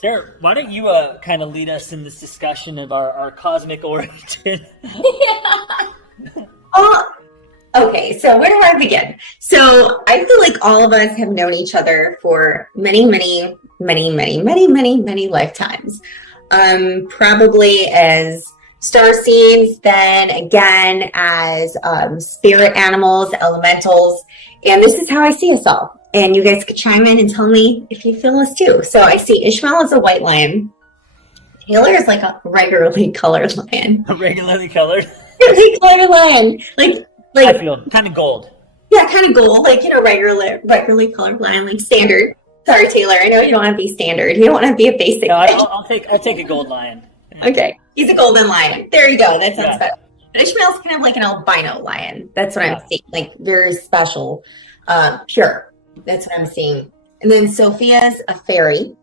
Sarah, why don't you kind of lead us in this discussion of our cosmic origin? Oh, okay, so where do I begin? So I feel like all of us have known each other for many, many, many, many, many, many, many lifetimes. Probably as starseeds, then again as spirit animals, elementals, and this is how I see us all. And you guys could chime in and tell me if you feel this too. So I see Ishmael as a white lion. Taylor is like a regularly colored lion. A regularly colored? Regularly colored lion. Like I feel kind of gold. Yeah, kind of gold, like, regularly colored lion, like standard. Sorry, Taylor, I know you don't want to be standard. You don't want to be a basic. No, I'll take a gold lion. Okay, he's a golden lion. There you go. That sounds better. But Ishmael's kind of like an albino lion. That's what I'm seeing. Like very special, pure. That's what I'm seeing. And then Sophia's a fairy,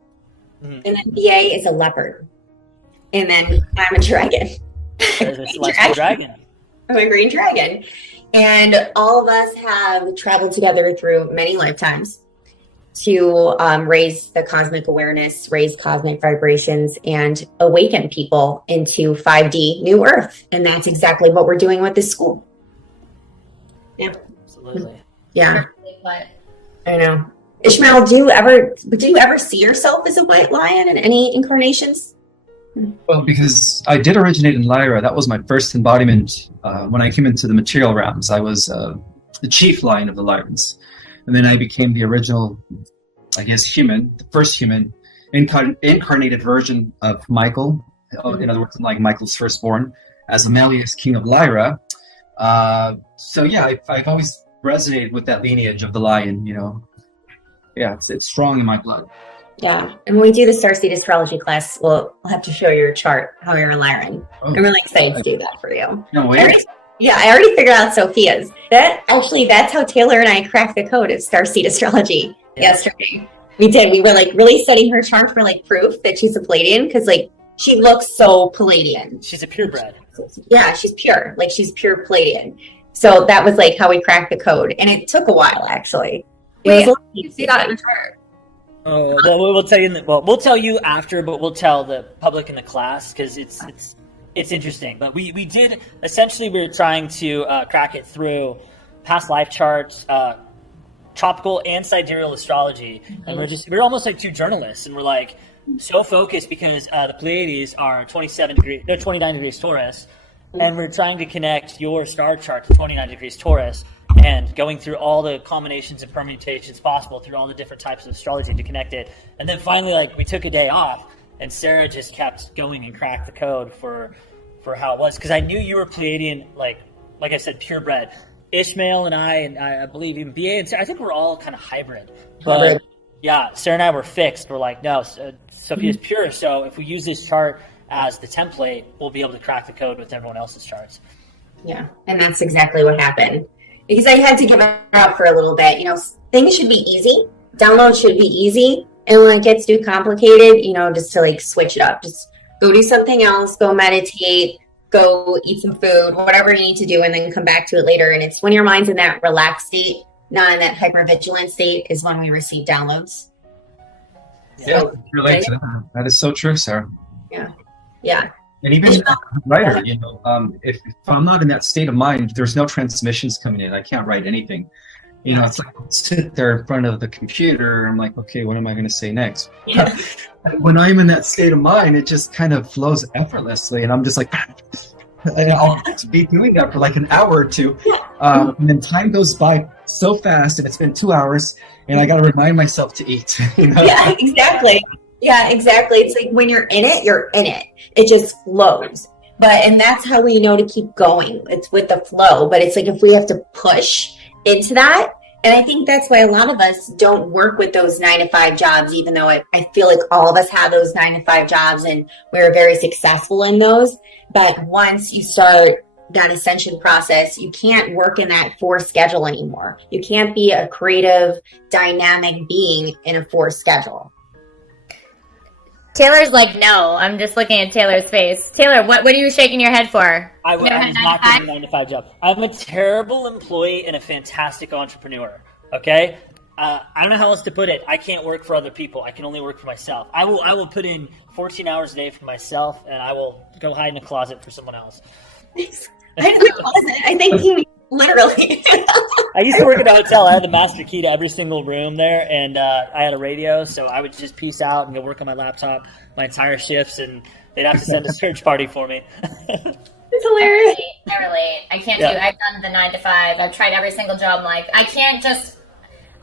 and then BA is a leopard, and then I'm a dragon. There's a celestial dragon. I'm a green dragon. And all of us have traveled together through many lifetimes to raise the cosmic awareness, raise cosmic vibrations, and awaken people into 5D New Earth. And that's exactly what we're doing with this school. Yeah. Absolutely. Yeah. I know. Ishmael, do you ever see yourself as a white lion in any incarnations? Well, because I did originate in Lyra, that was my first embodiment. When I came into the material realms, I was the chief lion of the Lyrans. And then I became the original, I guess, human, the first human, incarnated version of Michael. In other words, like Michael's firstborn, as Amelius, king of Lyra. So yeah, I've always resonated with that lineage of the lion, Yeah, it's strong in my blood. Yeah, and when we do the Starseed astrology class, we'll have to show your chart, how you're a Lyran. Oh, I'm really excited to do that for you. No way. I already figured out Sophia's. That's how Taylor and I cracked the code of Starseed astrology yesterday. We did. We were like really studying her chart for like proof that she's a Palladian because like she looks so Palladian. She's a purebred. Yeah, she's pure. Like she's pure Palladian. So that was like how we cracked the code, and it took a while actually. Wait, you see that in the chart? Oh, well, we'll tell you. We'll tell you after, but we'll tell the public in the class because it's interesting. But we did essentially we were trying to crack it through past life charts, tropical and sidereal astrology, and we're almost like two journalists, and we're like so focused because the Pleiades are 29 degrees Taurus, and we're trying to connect your star chart to 29 degrees Taurus. And going through all the combinations and permutations possible through all the different types of astrology to connect it. And then finally, like, we took a day off, and Sarah just kept going and cracked the code for how it was. Because I knew you were Pleiadian, like I said, purebred. Ishmael and I believe even BA and Sarah, I think we're all kind of hybrid. But yeah, Sarah and I were fixed. We're like, no, Sophia's pure. So if we use this chart as the template, we'll be able to crack the code with everyone else's charts. Yeah, and that's exactly what happened. Because I had to give it up for a little bit. Things should be easy. Download should be easy. And when it gets too complicated, just to like switch it up. Just go do something else. Go meditate. Go eat some food. Whatever you need to do, and then come back to it later. And it's when your mind's in that relaxed state, not in that hypervigilant state, is when we receive downloads. Yeah, relate to that. That is so true, Sarah. Yeah. And even as a writer, if I'm not in that state of mind, there's no transmissions coming in. I can't write anything. It's like I'll sit there in front of the computer. I'm like, okay, what am I going to say next? Yeah. When I'm in that state of mind, it just kind of flows effortlessly, and I'm just like, and I'll be doing that for like an hour or two, and then time goes by so fast, and it's been 2 hours, and I got to remind myself to eat. Yeah, exactly. Yeah, exactly. It's like when you're in it, you're in it. It just flows. And that's how we know to keep going. It's with the flow. But it's like if we have to push into that, and I think that's why a lot of us don't work with those 9-to-5 jobs, even though I feel like all of us have those 9-to-5 jobs and we're very successful in those. But once you start that ascension process, you can't work in that forced schedule anymore. You can't be a creative, dynamic being in a forced schedule. Taylor's like, no. I'm just looking at Taylor's face. Taylor, what are you shaking your head for? I was not getting a 9-to-5 job. I'm a terrible employee and a fantastic entrepreneur. Okay, I don't know how else to put it. I can't work for other people. I can only work for myself. I will put in 14 hours a day for myself, and I will go hide in a closet for someone else. I think he literally. I used to work at a hotel. I had the master key to every single room there, and I had a radio, so I would just peace out and go work on my laptop my entire shifts, and they'd have to send a search party for me. It's hilarious. I relate. I can't Yeah. do. I've done the 9 to 5. I've tried every single job. I'm like, I can't just.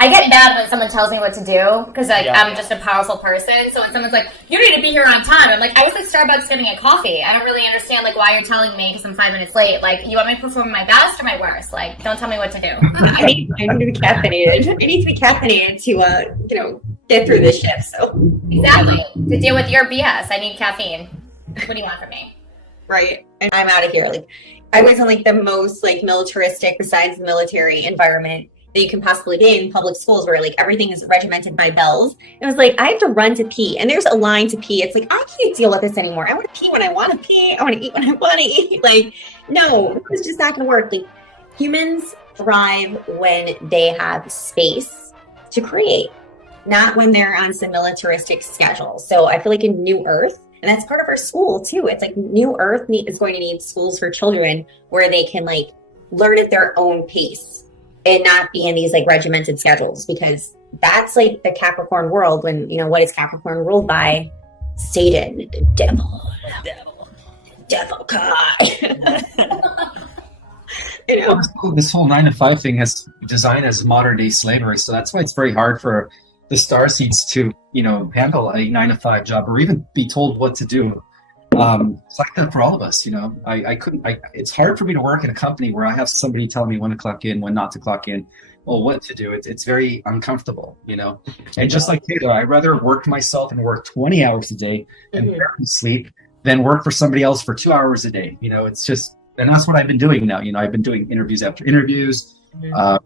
I get mad when someone tells me what to do because I'm just a powerful person. So when someone's like, "You need to be here on time," I'm like, "I was at Starbucks getting a coffee. I don't really understand like why you're telling me because I'm 5 minutes late. Like, you want me to perform my best or my worst? Like, don't tell me what to do." I need to be caffeinated. I need to be caffeinated to get through this shift. So Exactly. To deal with your BS, I need caffeine. What do you want from me? right, and I'm out of here. Like I was in like the most like militaristic, besides the military environment that you can possibly be in public schools, where like everything is regimented by bells. It was like I have to run to pee, and there's a line to pee. It's like I can't deal with this anymore. I want to pee when I want to pee. I want to eat when I want to eat. Like no, it's just not going to work. Like humans thrive when they have space to create, not when they're on some militaristic schedule. So I feel like in New Earth, and that's part of our school too. It's like New Earth is going to need schools for children where they can like learn at their own pace and not be in these like regimented schedules, because that's like the Capricorn world. When what is Capricorn ruled by? Satan, the devil God. This whole 9 to 5 thing has designed as modern day slavery, so that's why it's very hard for the star seeds to handle a 9 to 5 job or even be told what to do. It's like that for all of us. It's hard for me to work in a company where I have somebody telling me when to clock in, when not to clock in, or what to do. It's very uncomfortable, and just like Taylor, I'd rather work myself and work 20 hours a day and barely sleep than work for somebody else for 2 hours a day. It's just, and that's what I've been doing now. I've been doing interviews after interviews, and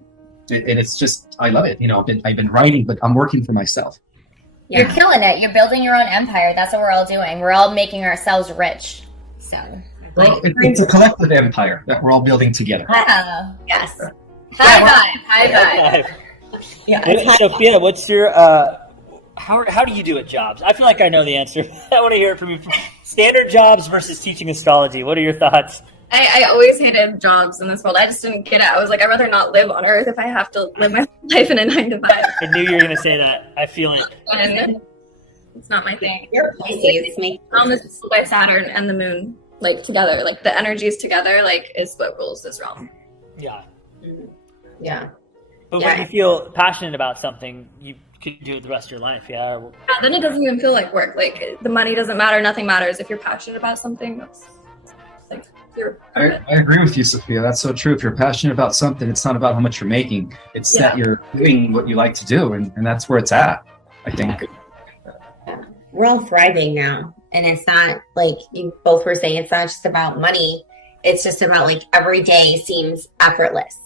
it's just, I love it. I've been writing, but I'm working for myself. Yeah. You're killing it. You're building your own empire. That's what we're all doing. We're all making ourselves rich. So, It's a collective empire that we're all building together. Yes. High five. High five. Yeah. Hey, Sophia, what's your how do you do at jobs? I feel like I know the answer. I want to hear it from you. Standard jobs versus teaching astrology. What are your thoughts? I always hated jobs in this world. I just didn't get it. I was like, I'd rather not live on Earth if I have to live my life in a 9 to 5. I knew you were going to say that. I feel it. And it's not my thing. Your Pisces make Realm is by Saturn and the moon, like together. Like the energies together, like is what rules this realm. Yeah. yeah. But Yeah. when you feel passionate about something, you could do it the rest of your life. Yeah. Yeah, then it doesn't even feel like work. Like the money doesn't matter. Nothing matters. If you're passionate about something, that's like you're. I agree with you, Sophia. That's so true. If you're passionate about something, it's not about how much you're making. It's that you're doing what you like to do, and that's where it's at, I think. We're all thriving now. And it's not like you both were saying, it's not just about money. It's just about like every day seems effortless.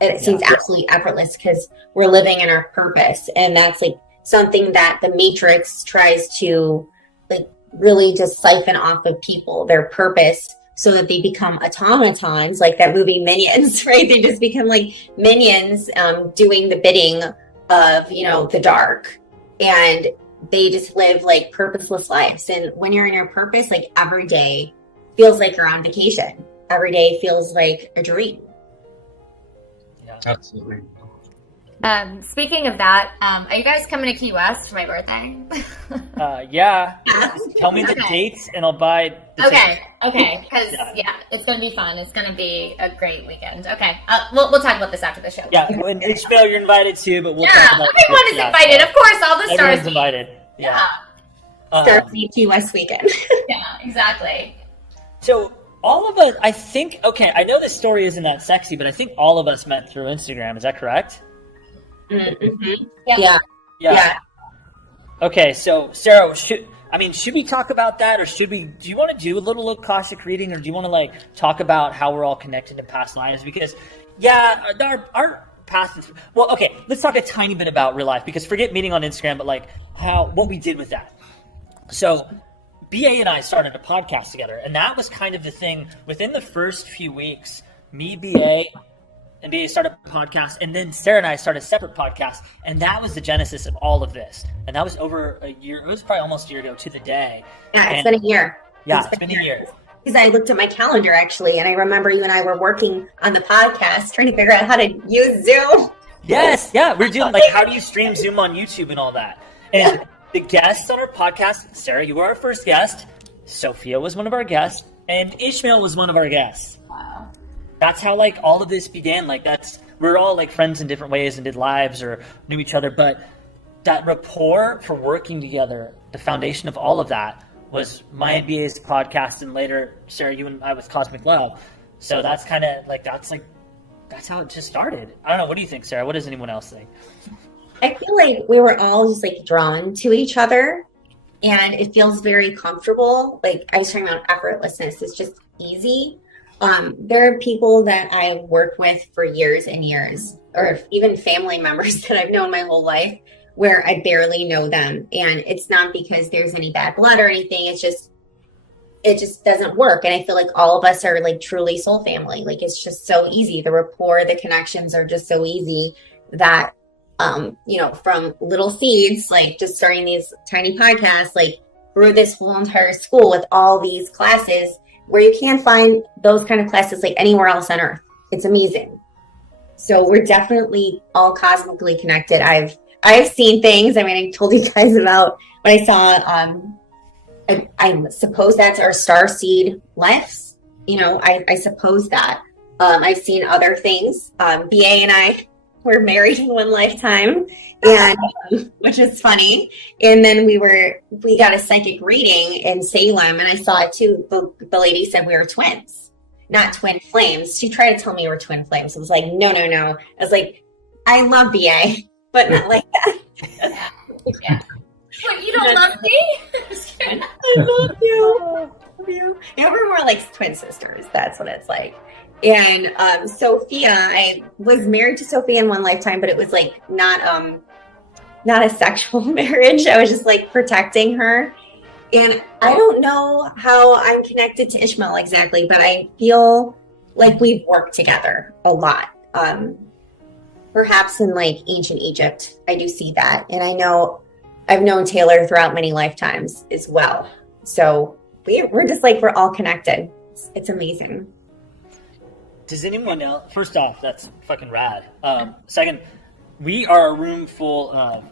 It seems absolutely effortless because we're living in our purpose. And that's like something that the Matrix tries to like really just siphon off of people, their purpose, so that they become automatons, like that movie Minions, right? They just become like minions doing the bidding of, the dark. And they just live like purposeless lives. And when you're in your purpose, like every day feels like you're on vacation. Every day feels like a dream. Yeah. Absolutely. Speaking of that, are you guys coming to Key West for my birthday? Yeah. Just tell me the dates and I'll buy the tickets. Okay, because it's gonna be fun. It's gonna be a great weekend. Okay, we'll talk about this after the show. Yeah, and Ismael, you're invited too, but we'll Yeah, talk about everyone is invited. Of course, all the stars. Everyone's invited. Yeah. Starfleet Key West weekend. Yeah, exactly. So all of us, I think, I know this story isn't that sexy, but I think all of us met through Instagram. Is that correct? Mm-hmm. Yeah. Yeah. Okay, so Sarah, should we talk about that, or do you want to do a little Akashic reading, or do you want to like talk about how we're all connected in past lives? Because our past is, let's talk a tiny bit about real life, because forget meeting on Instagram, but like what we did with that. So BA and I started a podcast together, and that was kind of the thing within the first few weeks. Me, BA, NBA started a podcast, and then Sarah and I started a separate podcast, and that was the genesis of all of this. And that was over a year. It was probably almost a year ago to the day. Yeah, it's been a year. Yeah, it's been a year. Because I looked at my calendar actually, and I remember you and I were working on the podcast, trying to figure out how to use Zoom. Yes, yeah, we're doing like how do you stream Zoom on YouTube and all that. And the guests on our podcast, Sarah, you were our first guest. Sophia was one of our guests, and Ishmael was one of our guests. Wow. That's how like all of this began. Like we're all like friends in different ways and did lives or knew each other, but that rapport for working together, the foundation of all of that was my NBA's podcast, and later, Sarah, you and I with Cosmic Love. So that's kind of like that's how it just started. I don't know. What do you think, Sarah? What does anyone else think? I feel like we were all just like drawn to each other, and it feels very comfortable. Like I was talking about effortlessness. It's just easy. There are people that I work with for years and years, or even family members that I've known my whole life, where I barely know them. And it's not because there's any bad blood or anything. It just doesn't work. And I feel like all of us are like truly soul family. Like it's just so easy. The rapport, the connections are just so easy that, from little seeds, like just starting these tiny podcasts, like grew this whole entire school with all these classes where you can't find those kind of classes like anywhere else on earth. It's amazing. So we're definitely all cosmically connected. I've seen things. I mean, I told you guys about what I saw. I suppose that's our star seed lives. I suppose that. I've seen other things. BA and I were married in one lifetime, and which is funny. And then we got a psychic reading in Salem, and I saw it too. The lady said we were twins, not twin flames. She tried to tell me we're twin flames. I was like, no. I was like, I love BA. But not like that. Yeah. What, you don't love me? I love you. Yeah, we're more like twin sisters. That's what it's like. And Sophia, I was married to Sophia in one lifetime, but it was like not a sexual marriage. I was just like protecting her. And I don't know how I'm connected to Ishmael exactly, but I feel like we've worked together a lot. Perhaps in like ancient Egypt, I do see that. And I know I've known Taylor throughout many lifetimes as well. So we're just like, we're all connected. It's amazing. Does anyone else, first off, that's fucking rad. Second, we are a room full of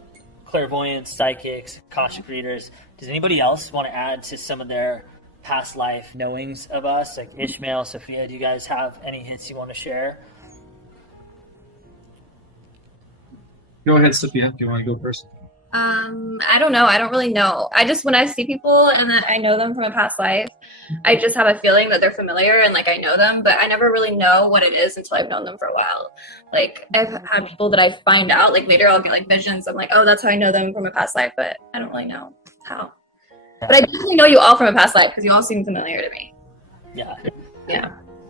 clairvoyants, psychics, Akashic readers. Does anybody else want to add to some of their past life knowings of us? Like Ishmael, Sophia, do you guys have any hints you want to share? Go ahead, Sophia, if you want to go first. I don't know. I don't really know. When I see people and that I know them from a past life, I just have a feeling that they're familiar and like I know them, but I never really know what it is until I've known them for a while. Like I've had people that I find out, like later I'll get like visions. I'm like, oh, that's how I know them from a past life, but I don't really know how. But I definitely know you all from a past life because you all seem familiar to me. Yeah.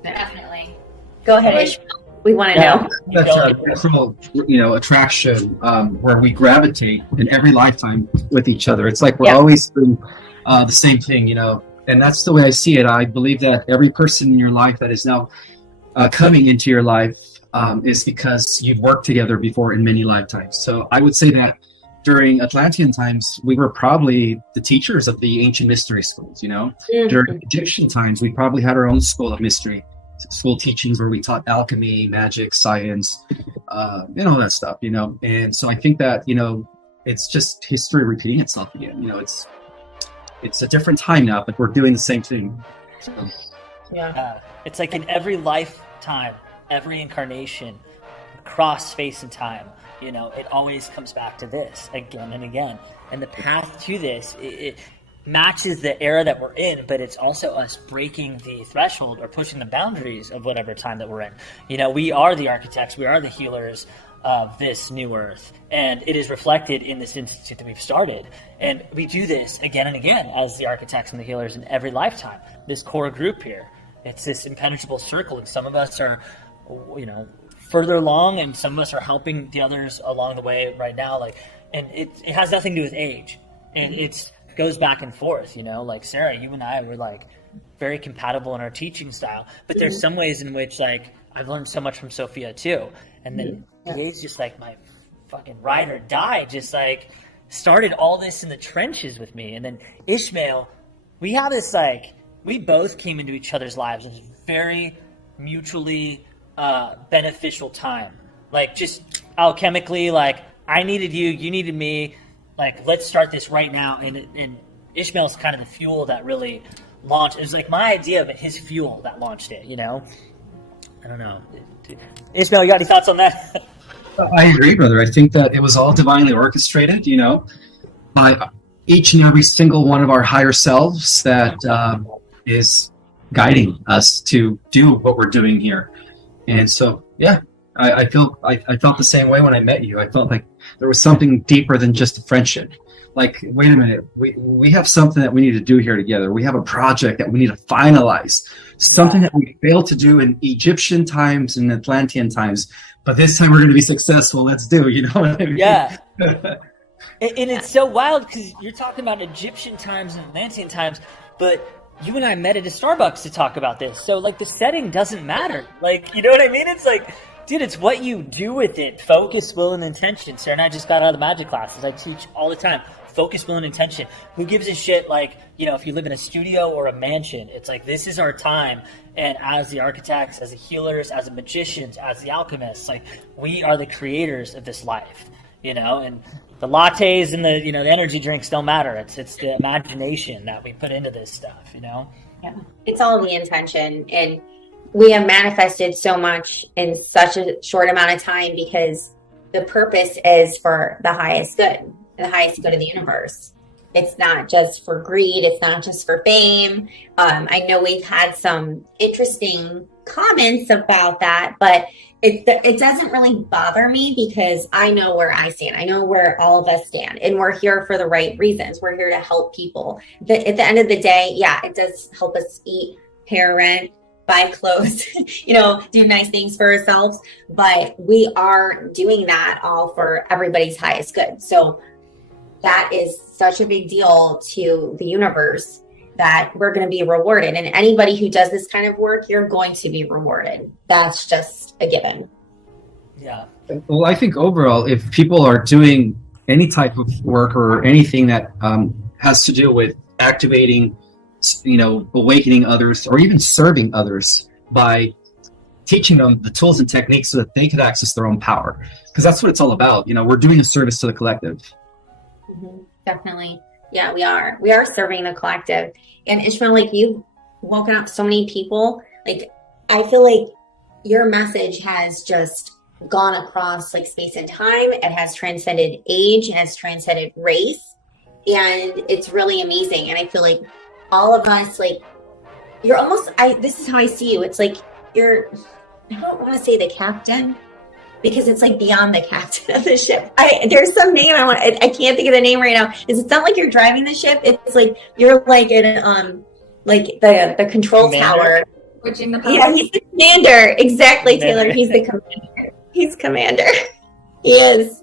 Definitely. Go ahead, Ishmael. We want to know. That's a natural, attraction where we gravitate in every lifetime with each other. It's like we're always doing the same thing, and that's the way I see it. I believe that every person in your life that is now coming into your life is because you've worked together before in many lifetimes. So I would say that during Atlantean times, we were probably the teachers of the ancient mystery schools, Mm-hmm. During Egyptian times, we probably had our own school of mystery. School teachings where we taught alchemy, magic, science, and all that stuff, And so I think that, it's just history repeating itself again. It's a different time now, but we're doing the same thing. So. Yeah. It's like in every lifetime, every incarnation, across space and time, it always comes back to this again and again. And the path to this, it matches the era that we're in, but it's also us breaking the threshold or pushing the boundaries of whatever time that we're in. We are the architects, we are the healers of this new earth, and it is reflected in this institute that we've started. And we do this again and again as the architects and the healers in every lifetime. This core group here, it's this impenetrable circle, and some of us are, further along, and some of us are helping the others along the way right now. And it has nothing to do with age, and it's goes back and forth, like Sarah, you and I were like very compatible in our teaching style, but there's some ways in which like I've learned so much from Sophia too. And then Gabe's just like my fucking ride or die, just like started all this in the trenches with me. And then Ishmael, we have this like, we both came into each other's lives in a very mutually beneficial time. Like just alchemically, like I needed you, you needed me. Like let's start this right now. And Ishmael's kind of the fuel that really launched. It was like my idea, but his fuel that launched it. You know, I don't know. Ishmael, you got any thoughts on that? I agree, brother. I think that it was all divinely orchestrated, you know, by each and every single one of our higher selves that is guiding us to do what we're doing here. And so, yeah, I felt the same way when I met you. I felt like there was something deeper than just a friendship. Like, wait a minute, we have something that we need to do here together. We have a project that we need to finalize, something that we failed to do in Egyptian times and Atlantean times. But this time we're going to be successful. Let's do, you know what I mean? Yeah. And it's so wild because you're talking about Egyptian times and Atlantean times, but you and I met at a Starbucks to talk about this. So, like, the setting doesn't matter. Like, you know what I mean? It's like, dude, it's what you do with it. Focus, will, and intention. Sarah and I just got out of the magic classes. I teach all the time. Focus, will, and intention. Who gives a shit, like, you know, if you live in a studio or a mansion? It's like, this is our time. And as the architects, as the healers, as the magicians, as the alchemists, like, we are the creators of this life, you know? And the lattes and the, you know, the energy drinks don't matter. It's the imagination that we put into this stuff, you know? Yeah. It's all the intention. And we have manifested so much in such a short amount of time because the purpose is for the highest good. The highest good of the universe. It's not just for greed. It's not just for fame. I know we've had some interesting comments about that, but it doesn't really bother me because I know where I stand. I know where all of us stand, and we're here for the right reasons. We're here to help people. At the end of the day, yeah, it does help us eat, pay our rent, buy clothes, you know, do nice things for ourselves. But we are doing that all for everybody's highest good. So that is such a big deal to the universe that we're going to be rewarded. And anybody who does this kind of work, you're going to be rewarded. That's just a given. Yeah. Well, I think overall, if people are doing any type of work or anything that has to do with activating, you know, awakening others or even serving others by teaching them the tools and techniques so that they could access their own power, because that's what it's all about. You know, we're doing a service to the collective. Mm-hmm. Definitely. Yeah, we are. We are serving the collective. And Ishmael, like, you've woken up so many people. Like, I feel like your message has just gone across like space and time. It has transcended age. It has transcended race. And it's really amazing. And I feel like all of us, like, you're almost, this is how I see you. It's like I don't want to say the captain, because it's like beyond the captain of the ship. There's some name I can't think of the name right now. It's not like you're driving the ship. It's like you're like in like the control tower. Switching the Yeah, he's the commander. Exactly, Taylor. He's the commander. He's commander. He is.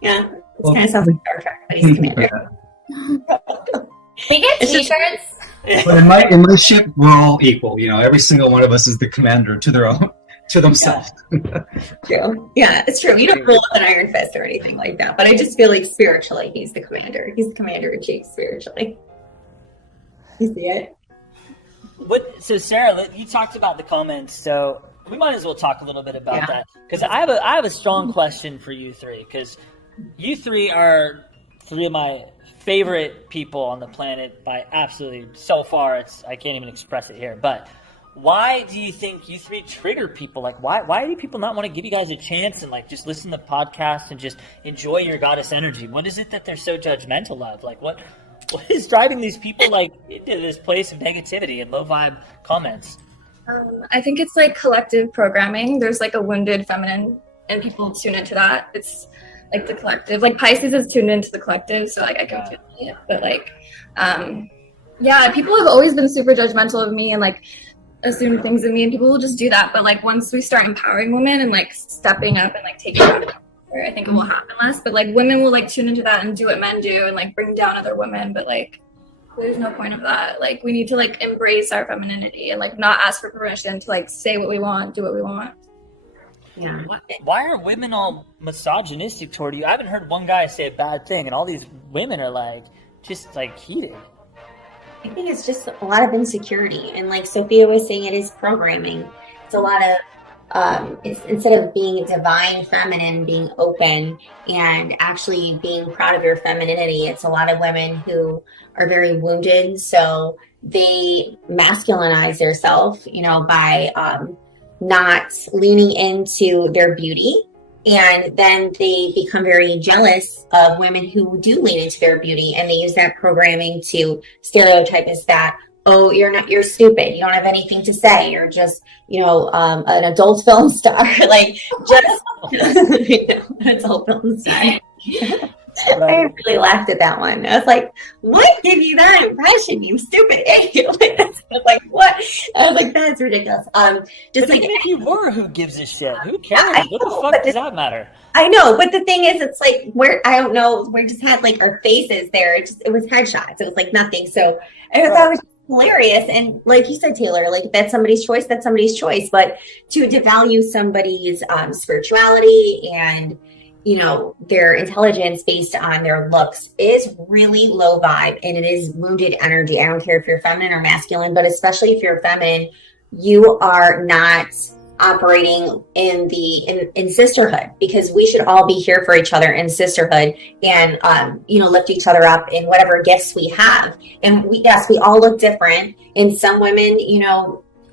Yeah. It kind of sounds like Star Trek, but he's commander. We get t-shirts. But in my ship, we're all equal. You know, every single one of us is the commander to themselves. Yeah. True. Yeah, it's true. You don't rule with an iron fist or anything like that. But I just feel like spiritually, he's the commander. He's the commander in chief spiritually. You see it? So Sarah, you talked about the comments, so we might as well talk a little bit about that, because I have a strong question for you three, because you three are three of my favorite people on the planet by absolutely, so far I can't even express it here. But why do you think you three trigger people? Like, why do people not want to give you guys a chance and like just listen to podcasts and just enjoy your goddess energy? What is it that they're so judgmental of? Like, what is driving these people like into this place of negativity and low vibe comments? I think it's like collective programming. There's like a wounded feminine, and people tune into that. It's like the collective. Like Pisces is tuned into the collective, so like I can feel it. But like, yeah, people have always been super judgmental of me and like assume things of me, and people will just do that. But like once we start empowering women and like stepping up and like taking back power, I think it will happen less. But like women will like tune into that and do what men do and like bring down other women. But like, There's no point of that. Like, we need to like embrace our femininity and like not ask for permission to like say what we want, do what we want. Yeah. Why are women all misogynistic toward you? I haven't heard one guy say a bad thing, and all these women are like just like heated. I think it's just a lot of insecurity, and like Sophia was saying, it is programming. It's a lot of it's, instead of being divine feminine, being open and actually being proud of your femininity, it's a lot of women who are very wounded, so they masculinize themselves, by not leaning into their beauty. And then they become very jealous of women who do lean into their beauty, and they use that programming to stereotype as that, oh, you're stupid. You don't have anything to say. You're just, an adult film star. Like, just an adult film star. I really laughed at that one. I was like, what gave you that impression, you stupid idiot? I was like, what? I was like, that's ridiculous. Just like, even if you were, who gives a shit? Who cares? What the fuck does that matter? I know, but the thing is, it's like, I don't know, we just had like our faces there. It was headshots. It was like nothing. So I thought it was hilarious. And like you said, Taylor, like, that's somebody's choice. That's somebody's choice. But to devalue somebody's spirituality and their intelligence based on their looks is really low vibe, and it is wounded energy. I don't care if you're feminine or masculine, but especially if you're feminine, you are not operating in sisterhood, because we should all be here for each other in sisterhood and lift each other up in whatever gifts we have. And we all look different, and some women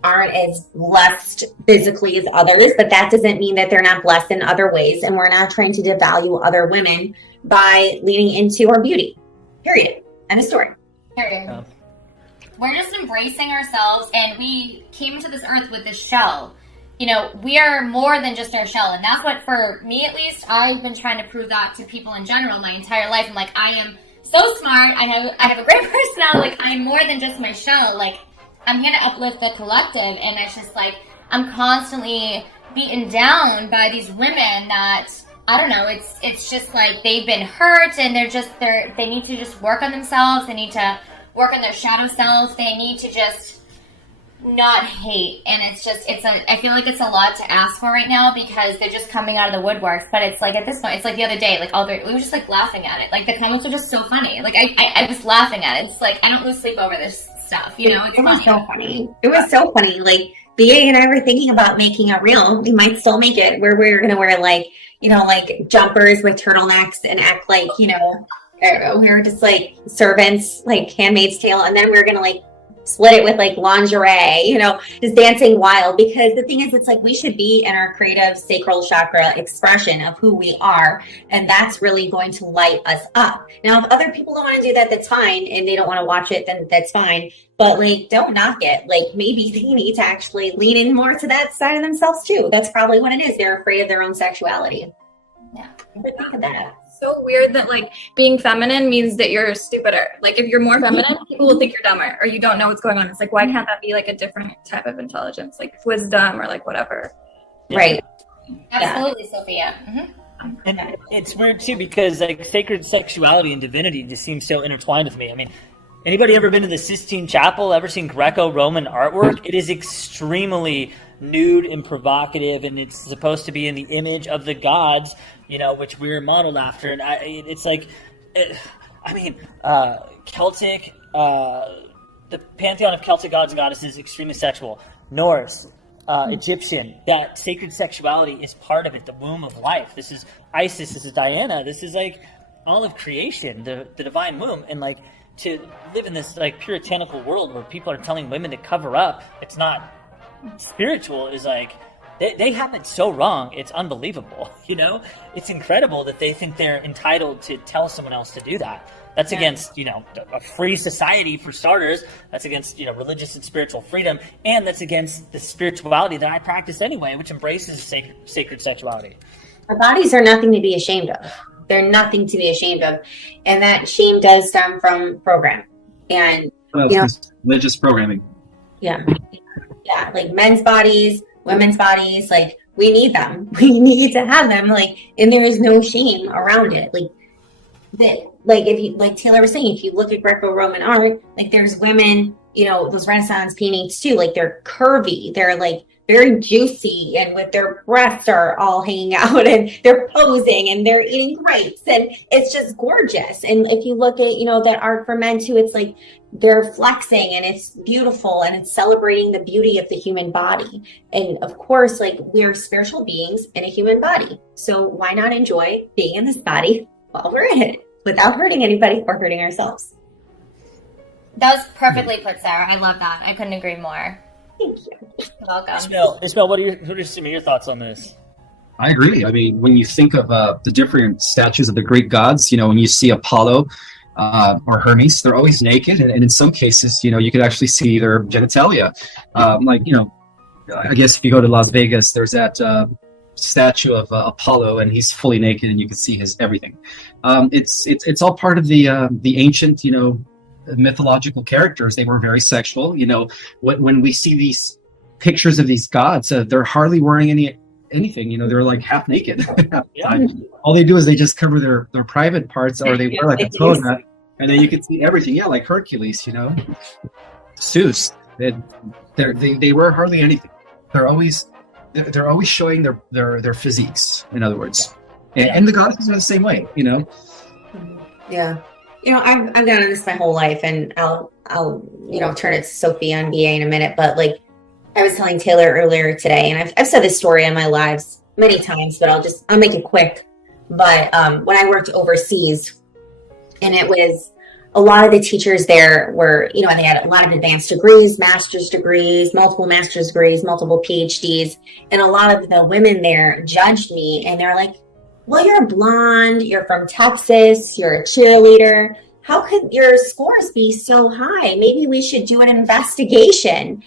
aren't as blessed physically as others, but that doesn't mean that they're not blessed in other ways. And we're not trying to devalue other women by leaning into our beauty. Period. End of story. Period. We're just embracing ourselves, and we came to this earth with this shell. We are more than just our shell, and that's what, for me at least, I've been trying to prove that to people in general my entire life. I'm like, I am so smart. I have a great personality. Like, I'm more than just my shell. Like, I'm here to uplift the collective, and it's just like, I'm constantly beaten down by these women that, I don't know, it's just like they've been hurt, and they need to just work on themselves. They need to work on their shadow self. They need to just not hate. And I feel like it's a lot to ask for right now, because they're just coming out of the woodworks. But it's like, at this point, it's like the other day, like we were just like laughing at it. Like, the comments are just so funny. Like, I was laughing at it. It's like, I don't lose sleep over this stuff, it's it was so funny. It was so funny. Like, BA and I were thinking about making a reel. We might still make it, where we're gonna wear like jumpers with turtlenecks and act like we were just like servants, like Handmaid's Tale, and then we're gonna like split it with like lingerie, just dancing wild. Because the thing is, it's like, we should be in our creative sacral chakra expression of who we are, and that's really going to light us up. Now, if other people don't want to do that, that's fine, and they don't want to watch it, then that's fine. But like, don't knock it. Like, maybe they need to actually lean in more to that side of themselves too. That's probably what it is. They're afraid of their own sexuality. Yeah. Think of that. So weird that like being feminine means that you're stupider. Like, if you're more feminine, people will think you're dumber, or you don't know what's going on. It's like, why can't that be like a different type of intelligence, like wisdom or like whatever? Yeah. Right. Absolutely, Sophia. Mm-hmm. And it's weird too, because like sacred sexuality and divinity just seems so intertwined with me. I mean, anybody ever been to the Sistine Chapel? Ever seen Greco-Roman artwork? It is extremely nude and provocative, and it's supposed to be in the image of the gods, which we're modeled after. And Celtic, the pantheon of Celtic gods and goddesses is extremely sexual. Norse, Egyptian, that sacred sexuality is part of it, the womb of life. This is Isis, this is Diana, this is like all of creation, the divine womb. And like, to live in this like puritanical world where people are telling women to cover up, it's not spiritual, is like, they have it so wrong. It's unbelievable. It's incredible that they think they're entitled to tell someone else to do that. That's against, a free society, for starters. That's against, religious and spiritual freedom. And that's against the spirituality that I practice anyway, which embraces sacred sexuality. Our bodies are nothing to be ashamed of. They're nothing to be ashamed of. And that shame does stem from program. And, religious programming. Yeah. Yeah. Like, men's bodies, women's bodies, like, we need them. We need to have them. Like, and there is no shame around it. Like, that, like, if you, like Taylor was saying, if you look at Greco-Roman art, like there's women, you know, those Renaissance paintings too, like they're curvy, they're like very juicy, and with their breasts are all hanging out, and they're posing, and they're eating grapes, and it's just gorgeous. And if you look at, you know, that art for men too, it's like they're flexing, and it's beautiful, and it's celebrating the beauty of the human body. And of course, like, we're spiritual beings in a human body, so why not enjoy being in this body while we're in it without hurting anybody or hurting ourselves? That was perfectly put, Sarah. I love that. I couldn't agree more. Thank you. You're welcome. Ismael, what are some of your thoughts on this? I agree. I mean, when you think of the different statues of the Greek gods, you know, when you see Apollo or Hermes, they're always naked, and in some cases, you know, you could actually see their genitalia. Like, you know, I guess if you go to Las Vegas, there's that statue of Apollo, and he's fully naked, and you can see his everything. It's all part of the ancient, you know, mythological characters. They were very sexual. You know, when we see these pictures of these gods, they're hardly wearing anything. You know, they're like half naked. Yeah. All they do is they just cover their private parts, or they wear like a toga, and then you can see everything. Yeah, like Hercules. You know, Zeus. They wear hardly anything. They're always showing their physiques. In other words, and the goddesses are the same way. You know. Yeah. You know, I've done this my whole life, and I'll you know, turn it to Sophie on BA in a minute. But like I was telling Taylor earlier today, and I've said this story in my lives many times, but I'll make it quick. But when I worked overseas, and it was a lot of the teachers there were, you know, they had a lot of advanced degrees, master's degrees, multiple master's degrees, multiple PhDs, and a lot of the women there judged me, and they're like, well, you're blonde, you're from Texas, you're a cheerleader. How could your scores be so high? Maybe we should do an investigation.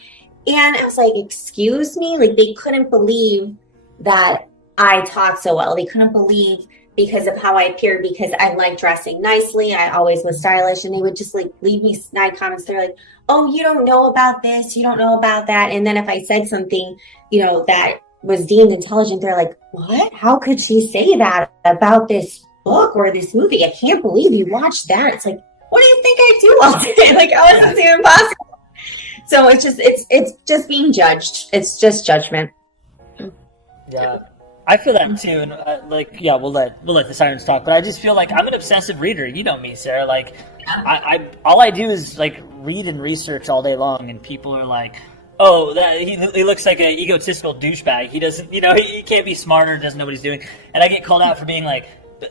And I was like, excuse me? Like, they couldn't believe that I taught so well. They couldn't believe because of how I appeared, because I like dressing nicely. I always was stylish, and they would just like leave me snide comments. They're like, oh, you don't know about this, you don't know about that. And then if I said something, you know, that was deemed intelligent, they're like, what? How could she say that about this book or this movie? I can't believe you watched that. It's like, what do you think I do all day? Like, oh, it's even possible. So it's just being judged. It's just judgment. Yeah, I feel that too. And we'll let the sirens talk. But I just feel like I'm an obsessive reader. You know me, Sarah. Like, I all I do is like read and research all day long, and people are like, oh, that he looks like an egotistical douchebag. He doesn't, you know, he can't be smarter, doesn't know what he's doing. And I get called out for being like,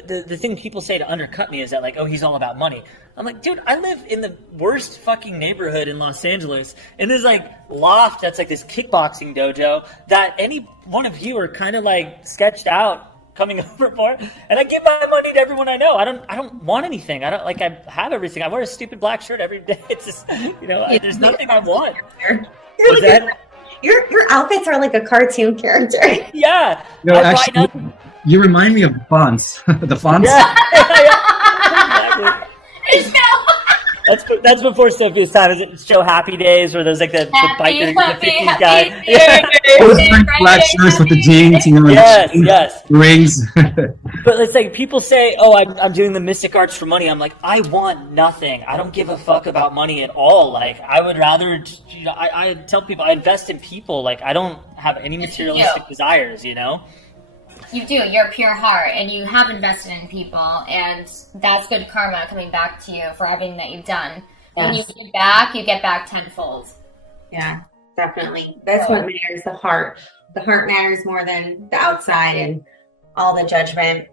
the thing people say to undercut me is that, like, oh, he's all about money. I'm like, dude, I live in the worst fucking neighborhood in Los Angeles, and there's like loft that's like this kickboxing dojo that any one of you are kind of like sketched out coming over for, and I give my money to everyone I know. I don't want anything. I have everything. I wear a stupid black shirt every day. It's just, you know, there's nothing I want. Your outfits are like a cartoon character. Yeah. No, actually, you remind me of fonts. The fonts. Yeah. Exactly. That's before Sophia's time. Is it show Happy Days, where there's like the biker, the 50s guy? Those black shirts with the jeans, you know, yes. Rings. But it's like people say, "Oh, I'm doing the mystic arts for money." I'm like, I want nothing. I don't give a fuck about money at all. Like, I would rather, you know, I tell people I invest in people. Like, I don't have any materialistic desires. You know. You do. You're a pure heart, and you have invested in people, and that's good karma coming back to you for everything that you've done. When you get back tenfold. Yeah, definitely. That's what matters. The heart. The heart matters more than the outside and all the judgment.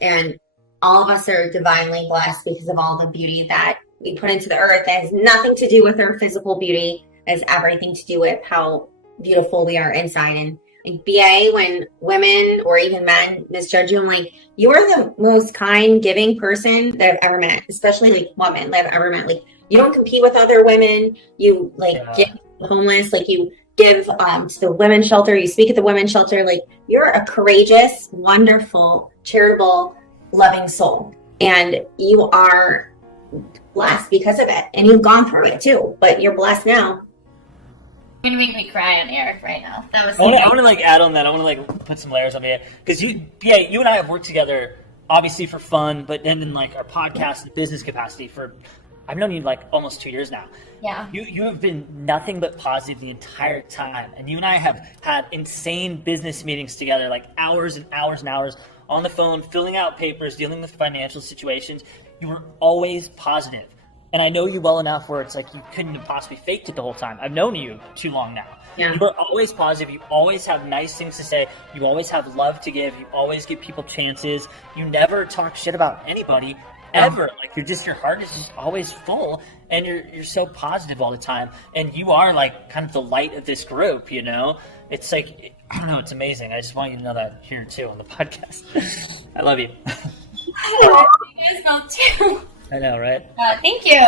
And all of us are divinely blessed because of all the beauty that we put into the earth. It has nothing to do with our physical beauty. It has everything to do with how beautiful we are inside. And like, BA, when women or even men misjudge you, I'm like, you are the most kind, giving person that I've ever met, especially like women that I've ever met. Like, you don't compete with other women. You give the homeless, like you give to the women's shelter. You speak at the women's shelter. Like, you're a courageous, wonderful, charitable, loving soul, and you are blessed because of it. And you've gone through it too, but you're blessed now. You're gonna make me cry on air right now. That was. I want to like add on that. I want to like put some layers on it because you and I have worked together obviously for fun, but then in like our podcast and business capacity I've known you like almost 2 years now. Yeah. You have been nothing but positive the entire time. And you and I have had insane business meetings together, like hours and hours and hours on the phone, filling out papers, dealing with financial situations. You were always positive. And I know you well enough where it's like you couldn't have possibly faked it the whole time. I've known you too long now. Yeah. You are always positive. You always have nice things to say. You always have love to give. You always give people chances. You never talk shit about anybody ever. Like your heart is just always full, and you're so positive all the time. And you are like kind of the light of this group, you know? It's like, I don't know, it's amazing. I just want you to know that here too on the podcast. I love you. I love you guys too. I know, right? Thank you.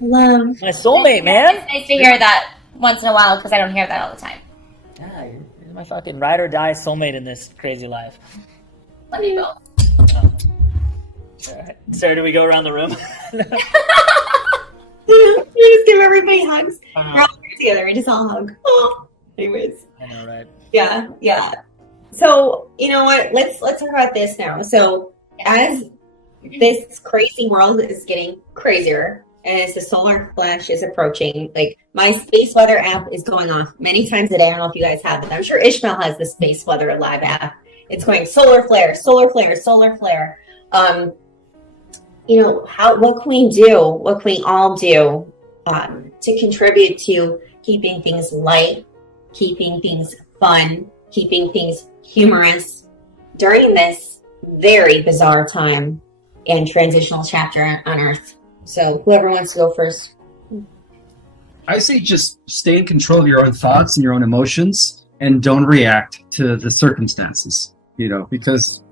Love. My soulmate, man. It's nice to hear that once in a while because I don't hear that all the time. Yeah, you're my fucking ride or die soulmate in this crazy life. Love you. All right. Sarah, do we go around the room? We just give everybody hugs. We're all here together. We just all hug. Oh. Anyways. I know, right? Yeah. So, you know what? Let's talk about this now. So, as this crazy world is getting crazier, as the solar flash is approaching, like my space weather app is going off many times a day. I don't know if you guys have it. I'm sure Ishmael has the space weather live app. It's going solar flare, solar flare, solar flare. You know, what can we do? What can we all do to contribute to keeping things light, keeping things fun, keeping things humorous during this very bizarre time and transitional chapter on Earth? So whoever wants to go first. I say just stay in control of your own thoughts and your own emotions and don't react to the circumstances, you know, because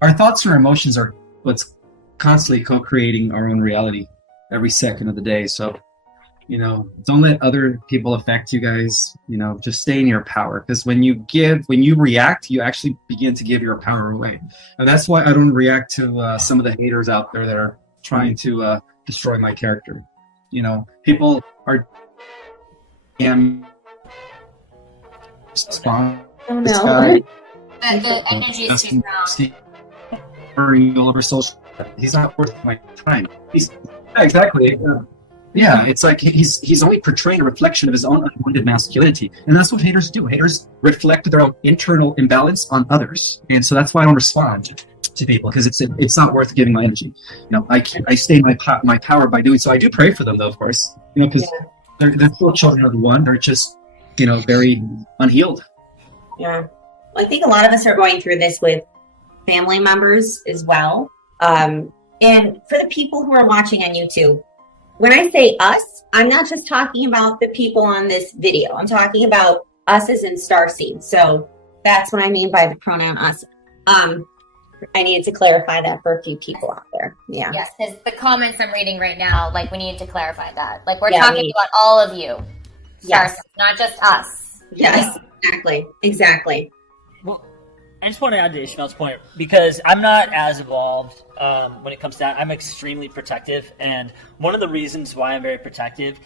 our thoughts or emotions are what's constantly co-creating our own reality every second of the day. So, you know, don't let other people affect you guys, you know, just stay in your power. Because when you react, you actually begin to give your power away. And that's why I don't react to some of the haters out there that are trying to destroy my character. You know, people are spawn. Oh This no. guy, The energy is too strong. all over social. He's not worth my time. Exactly. Yeah, it's like he's only portraying a reflection of his own unwanted masculinity, and that's what haters do. Haters reflect their own internal imbalance on others, and so that's why I don't respond to people, because it's not worth giving my energy. You know, I stay my power by doing so. I do pray for them, though, of course. You know, because they're still children of the one. They're just, you know, very unhealed. Yeah. Well, I think a lot of us are going through this with family members as well. And for the people who are watching on YouTube, when I say us, I'm not just talking about the people on this video. I'm talking about us as in Starseed. So that's what I mean by the pronoun us. I needed to clarify that for a few people out there. Yeah. Yes, because the comments I'm reading right now, like we need to clarify that. Like we're Yeah, talking about all of you. Yes. Not just us. Yes, exactly. Well, I just want to add to Ishmael's point, because I'm not as evolved when it comes to that. I'm extremely protective, and one of the reasons why I'm very protective,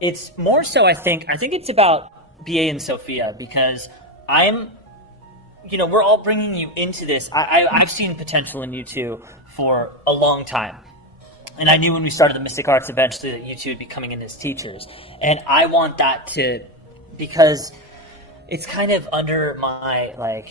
it's more so I think it's about BA and Sophia, because we're all bringing you into this. I've seen potential in you two for a long time. And I knew when we started the Mystic Arts eventually that you two would be coming in as teachers. And I want that because it's kind of under my,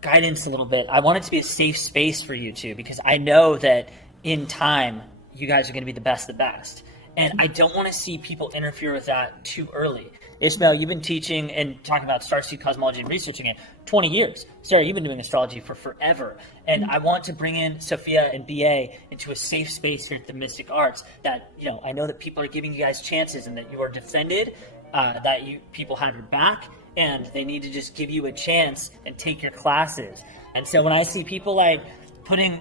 guidance a little bit. I want it to be a safe space for you two, because I know that in time, you guys are going to be the best of the best. And I don't want to see people interfere with that too early. Ismael, you've been teaching and talking about starseed cosmology and researching it 20 years. Sarah, you've been doing astrology for forever. And I want to bring in Sophia and BA into a safe space here at the Mystic Arts that, I know that people are giving you guys chances and that you are defended, that people have your back, and they need to just give you a chance and take your classes. And so when I see people putting,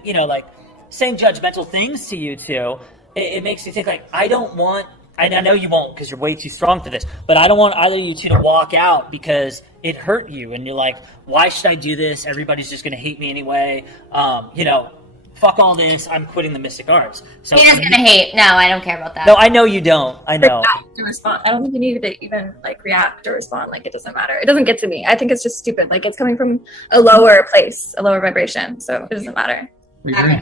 saying judgmental things to you two, it makes me think I don't want, I know you won't because you're way too strong for this, but I don't want either of you two to walk out because it hurt you and you're like, why should I do this? Everybody's just going to hate me anyway. Fuck all this. I'm quitting the Mystic Arts. So He is going to hate. No, I don't care about that. No, I know you don't. I know. To respond. I don't think you need to even react or respond. It doesn't matter. It doesn't get to me. I think it's just stupid. It's coming from a lower place, a lower vibration. So it doesn't matter. We agree.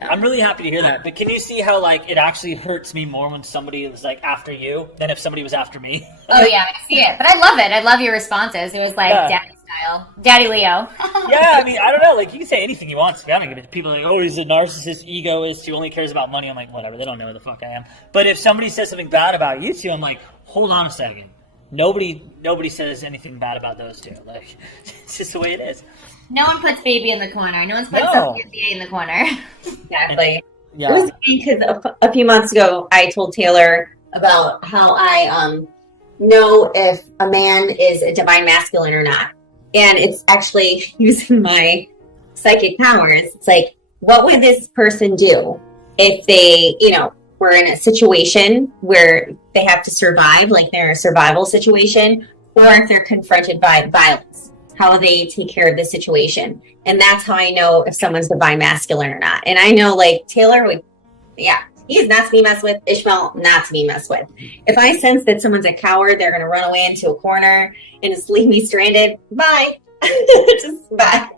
I'm really happy to hear that. But can you see how like it actually hurts me more when somebody was like after you than if somebody was after me? Oh yeah, I see it. But I love it. I love your responses. It was like daddy style. Daddy Leo. Yeah, I mean, I don't know. Like, you can say anything you want to. I don't give it. People are like, oh, he's a narcissist, egoist who only cares about money. I'm like, whatever. They don't know who the fuck I am. But if somebody says something bad about you two, I'm like, hold on a second. Nobody says anything bad about those two. Like, it's just the way it is. No one puts baby in the corner. No one's put Sophia in the corner. Exactly. Yeah. It was because a few months ago, I told Taylor about how I know if a man is a divine masculine or not. And it's actually using my psychic powers. It's like, what would this person do if they, were in a situation where they have to survive, like they're in a survival situation, or if they're confronted by violence, how they take care of the situation. And that's how I know if someone's divine masculine or not. And I know like Taylor would, he's not to be messed with. Ishmael, not to be messed with. If I sense that someone's a coward, they're going to run away into a corner and just leave me stranded. Bye. Just bye.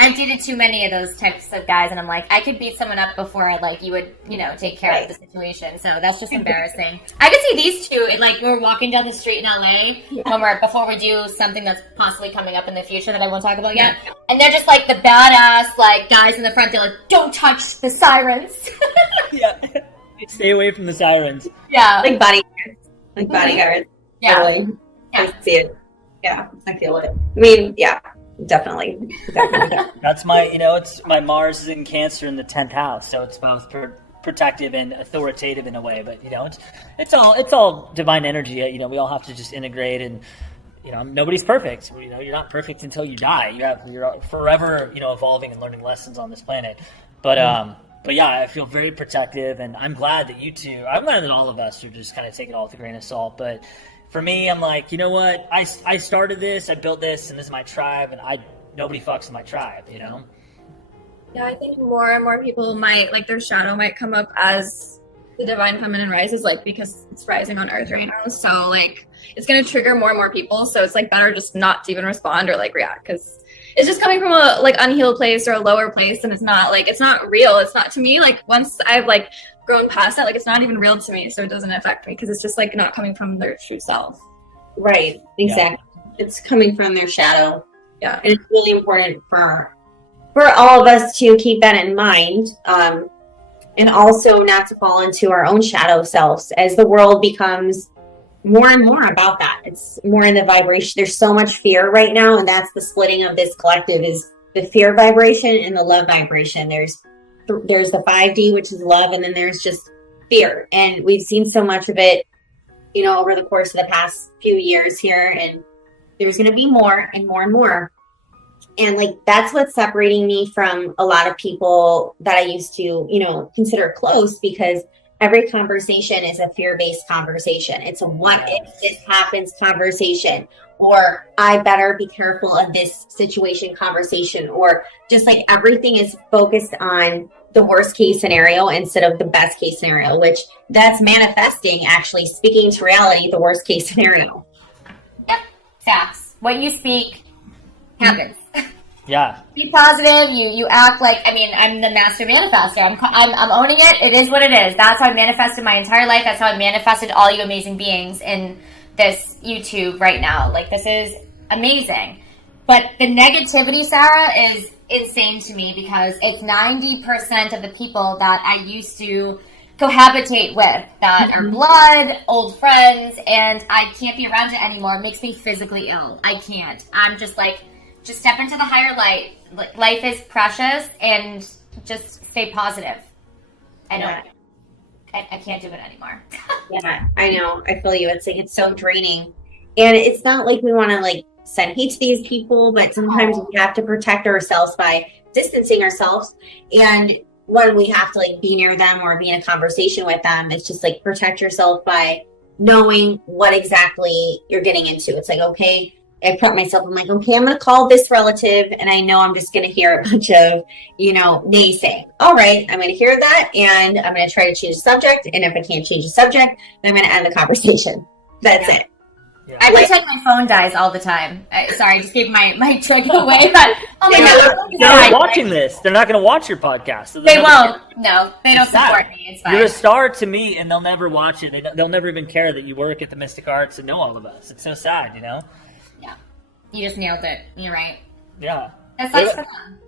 I've dated too many of those types of guys, and I'm like, I could beat someone up before you would, take care of the situation. So that's just embarrassing. I could see these two, like, we're walking down the street in LA before we do something that's possibly coming up in the future that I won't talk about yet. And they're just like the badass, like, guys in the front. They're like, don't touch the sirens. Yeah. Stay away from the sirens. Yeah. Like bodyguards. Like bodyguards. Yeah. Totally. I see it. Yeah, I feel it. I mean, yeah. Definitely. That's my, it's my Mars is in Cancer in the 10th house, so it's both protective and authoritative in a way. But it's all divine energy. We all have to just integrate, and nobody's perfect. You're not perfect until you die. You're forever evolving and learning lessons on this planet. But yeah, I feel very protective, and I'm glad that you two. I'm glad that all of us are just kind of take it all with a grain of salt, but. For me, I'm like, you know what? I started this, I built this, and this is my tribe, and nobody fucks with my tribe, Yeah, I think more and more people might, like, their shadow might come up as the divine feminine rises, like, because it's rising on Earth right now. So, like, it's going to trigger more and more people. So it's, like, better just not to even respond or, like, react, because it's just coming from a, like, unhealed place or a lower place, and it's not real. It's not, to me, like, once I've, like, grown past that, like, it's not even real to me, so it doesn't affect me because it's just like not coming from their true self. Right, exactly. Yeah. It's coming from their shadow. Yeah, and it's really important for all of us to keep that in mind, and also not to fall into our own shadow selves as the world becomes more and more about that. It's more in the vibration. There's so much fear right now, and that's the splitting of this collective, is the fear vibration and the love vibration. There's the 5D, which is love, and then there's just fear. And we've seen so much of it, over the course of the past few years here, and there's going to be more and more and more. And like, that's what's separating me from a lot of people that I used to, consider close, because every conversation is a fear-based conversation. It's a what if this happens conversation, or I better be careful of this situation conversation, or just like everything is focused on the worst case scenario instead of the best case scenario, which that's manifesting, actually speaking to reality, the worst case scenario. Yep. Facts. What you speak happens. Yeah. Be positive. You act like, I'm the master manifestor. I'm owning it. It is what it is. That's how I manifested my entire life. That's how I manifested all you amazing beings in this YouTube right now. Like, this is amazing. But the negativity, Sarah, is insane to me, because it's 90% of the people that I used to cohabitate with that are blood, old friends, and I can't be around it anymore. It makes me physically ill. I can't. I'm just like, just step into the higher light. Life is precious, and just stay positive. I can't do it anymore. Yeah, I know. I feel you. It's like, it's so draining. And it's not like we want to like send hate to these people, but sometimes we have to protect ourselves by distancing ourselves. And when we have to like be near them or be in a conversation with them, it's just like, protect yourself by knowing what exactly you're getting into. It's like, okay, I prep myself. I'm like, okay, I'm going to call this relative, and I know I'm just going to hear a bunch of, naysaying. All right, I'm going to hear that, and I'm going to try to change the subject. And if I can't change the subject, then I'm going to end the conversation. That's it. Yeah. I pretend my phone dies all the time. Sorry, I just gave my trick away, but oh my god, They're not watching this. They're not going to watch your podcast. So they won't. No, they don't support me. It's fine. You're a star to me, and they'll never watch it. They'll never even care that you work at the Mystic Arts and know all of us. It's so sad, you know? Yeah. You just nailed it. You're right. Yeah. That sucks for them.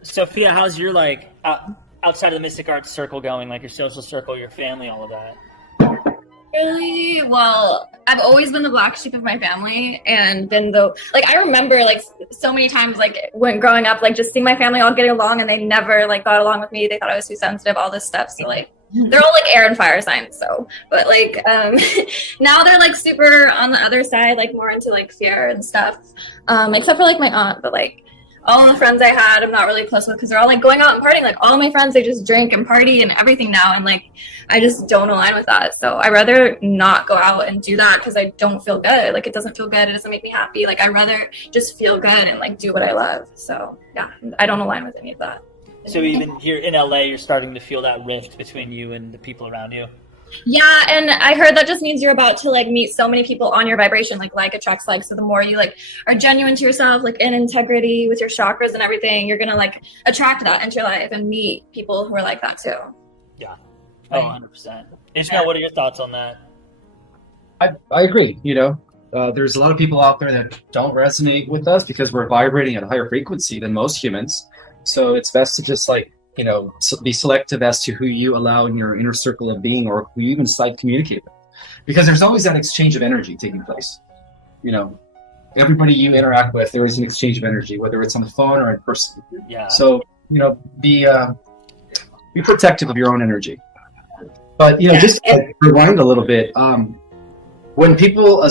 Sophia, how's your, like, outside of the Mystic Arts circle going? Like, your social circle, your family, all of that? Really? Well, I've always been the black sheep of my family, and been I remember like so many times like when growing up, like just seeing my family all getting along, and they never like got along with me. They thought I was too sensitive, all this stuff. So like they're all like air and fire signs. So, but like now they're like super on the other side, like more into like fear and stuff. Except for like my aunt, but like all the friends I had, I'm not really close with because they're all like going out and partying. Like all my friends, they just drink and party and everything now. And like, I just don't align with that. So I rather not go out and do that because I don't feel good. Like it doesn't feel good. It doesn't make me happy. Like I rather just feel good and like do what I love. So yeah, I don't align with any of that. So even here in LA, you're starting to feel that rift between you and the people around you? Yeah, and I heard that just means you're about to like meet so many people on your vibration, like attracts like. So the more you like are genuine to yourself, like in integrity with your chakras and everything, you're gonna like attract that into your life and meet people who are like that too. Yeah. Oh, 100%. Ishmael, what are your thoughts on that? I agree. You know, there's a lot of people out there that don't resonate with us because we're vibrating at a higher frequency than most humans. So it's best to just like, you know, be selective as to who you allow in your inner circle of being or who you even decide to communicate with. Because there's always that exchange of energy taking place. You know, everybody you interact with, there is an exchange of energy, whether it's on the phone or in person. Yeah. So, you know, be protective of your own energy. But, you know, just to rewind a little bit, when people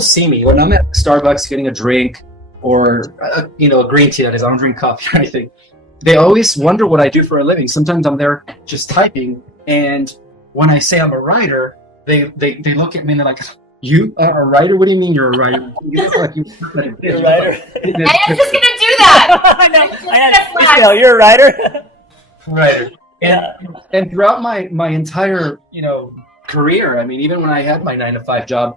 see me, when I'm at Starbucks getting a drink or, you know, a green tea, that is, I don't drink coffee or anything, they always wonder what I do for a living. Sometimes I'm there just typing, and when I say I'm a writer, they look at me and they're like, "You are a writer? What do you mean you're a writer?" You're a writer. I am just gonna do that. I know. You're a writer. Writer. And throughout my entire, you know, career, I mean, even when I had my 9-to-5 job,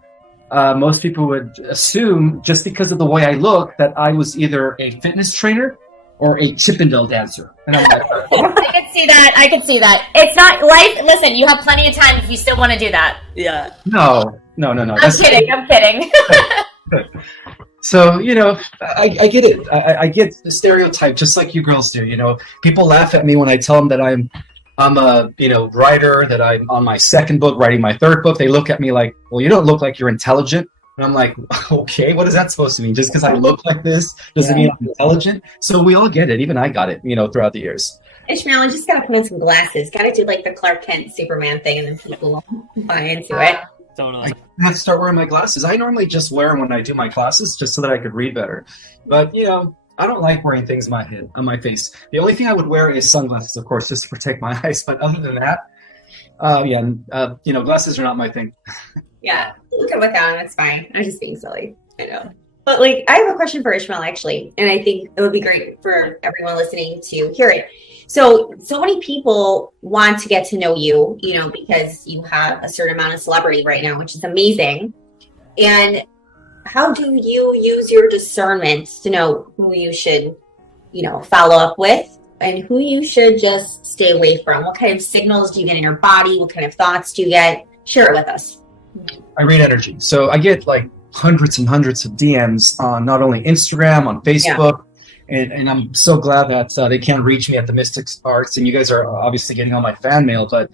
most people would assume just because of the way I look that I was either a fitness trainer or a Chippendale dancer. And I'm like, I could see that. I could see that. It's not life. Listen, you have plenty of time if you still want to do that. Yeah. No. I'm kidding. So, you know, I get it. I get the stereotype, just like you girls do. You know, people laugh at me when I tell them that I'm a, you know, writer, that I'm on my second book, writing my third book. They look at me like, well, you don't look like you're intelligent. And I'm like, okay, what is that supposed to mean? Just because I look like this doesn't mean I'm intelligent? So we all get it. Even I got it, you know, throughout the years. Ishmael, I just got to put on some glasses. Got to do like the Clark Kent Superman thing, and then people buy into it. Totally. I have to start wearing my glasses. I normally just wear them when I do my classes just so that I could read better. But, you know, I don't like wearing things on my head, on my face. The only thing I would wear is sunglasses, of course, just to protect my eyes. But other than that, you know, glasses are not my thing. Yeah, you can look on. It's fine. I'm just being silly. I know. But like, I have a question for Ishmael actually, and I think it would be great for everyone listening to hear it. So many people want to get to know you, you know, because you have a certain amount of celebrity right now, which is amazing. And how do you use your discernment to know who you should, you know, follow up with and who you should just stay away from? What kind of signals do you get in your body? What kind of thoughts do you get? Share it with us. I read energy. So I get like hundreds and hundreds of DMs on not only Instagram, on Facebook. Yeah. And I'm so glad that they can't reach me at the Mystic Arts, and you guys are obviously getting all my fan mail. But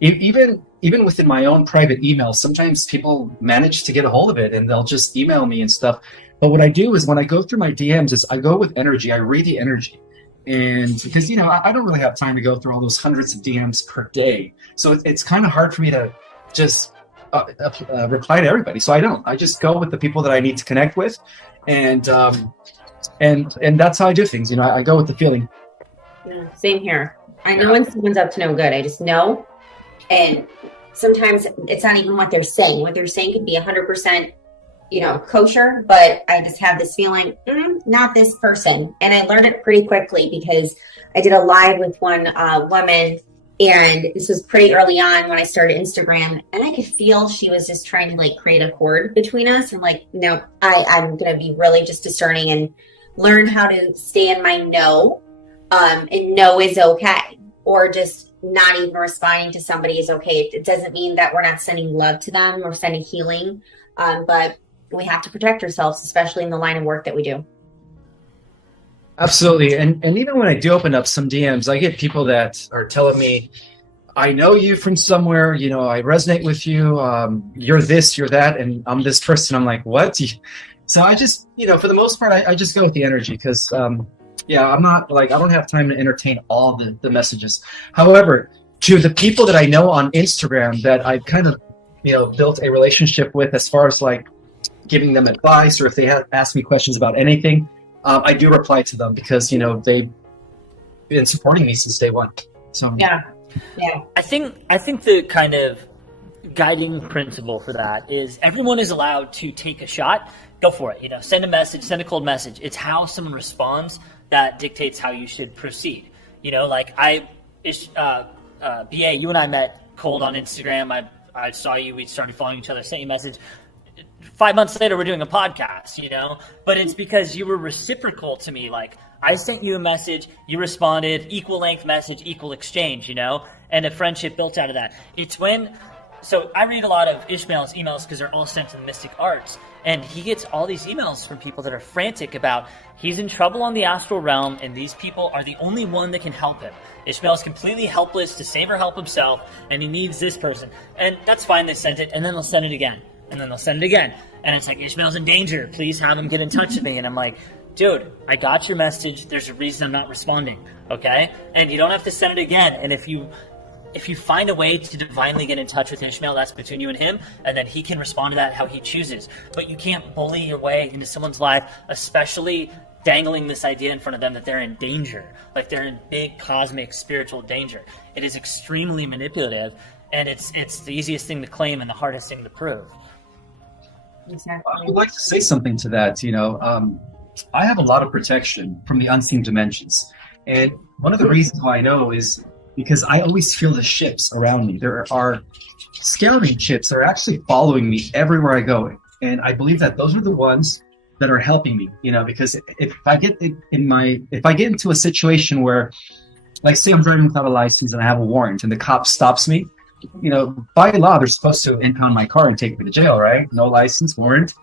even within my own private email, sometimes people manage to get a hold of it, and they'll just email me and stuff. But what I do is when I go through my DMs, is I go with energy. I read the energy, and because you know I don't really have time to go through all those hundreds of DMs per day, so it's kind of hard for me to just reply to everybody. So I don't. I just go with the people that I need to connect with, and that's how I do things. You know, I go with the feeling. Yeah, same here. I know when someone's up to no good. I just know. And sometimes it's not even what they're saying. What they're saying could be 100%, you know, kosher, but I just have this feeling, not this person. And I learned it pretty quickly because I did a live with one woman, And this was pretty early on when I started Instagram, and I could feel she was just trying to like create a cord between us. I'm like, no, I'm going to be really just discerning and learn how to stay in my no, and no is okay. Or just not even responding to somebody is okay. It doesn't mean that we're not sending love to them or sending healing, but we have to protect ourselves, especially in the line of work that we do. Absolutely. And even when I do open up some DMs, I get people that are telling me, I know you from somewhere, you know, I resonate with you. You're this, you're that, and I'm this person. I'm like, what? So I just, you know, for the most part, I just go with the energy because, I'm not like, I don't have time to entertain all the messages. However, to the people that I know on Instagram that I've kind of, you know, built a relationship with as far as like giving them advice or if they have asked me questions about anything, I do reply to them because, you know, they've been supporting me since day one. So Yeah. I think the kind of guiding principle for that is everyone is allowed to take a shot. Go for it. You know, send a message, send a cold message. It's how someone responds that dictates how you should proceed. You know, like BA, you and I met cold on Instagram. I saw you. We started following each other. Sent you a message. 5 months later, we're doing a podcast, you know, but it's because you were reciprocal to me. Like I sent you a message, you responded, equal length message, equal exchange, you know, and a friendship built out of that. So I read a lot of Ismael's emails because they're all sent to the Mystic Arts, and he gets all these emails from people that are frantic about he's in trouble on the astral realm and these people are the only one that can help him. Ishmael's completely helpless to save or help himself, and he needs this person. And that's fine, they sent it, and then they'll send it again. And then they'll send it again. And it's like, Ishmael's in danger. Please have him get in touch with me. And I'm like, dude, I got your message. There's a reason I'm not responding. Okay? And you don't have to send it again. And if you find a way to divinely get in touch with Ishmael, that's between you and him. And then he can respond to that how he chooses. But you can't bully your way into someone's life, especially dangling this idea in front of them that they're in danger. Like they're in big cosmic spiritual danger. It is extremely manipulative. And it's the easiest thing to claim and the hardest thing to prove. Exactly. I would like to say something to that. You know, I have a lot of protection from the unseen dimensions. And one of the reasons why I know is because I always feel the ships around me. There are scouting ships that are actually following me everywhere I go. And I believe that those are the ones that are helping me, you know, because if I get into a situation where, like, say I'm driving without a license and I have a warrant and the cop stops me, you know, by law, they're supposed to impound my car and take me to jail, right? No license, warrant.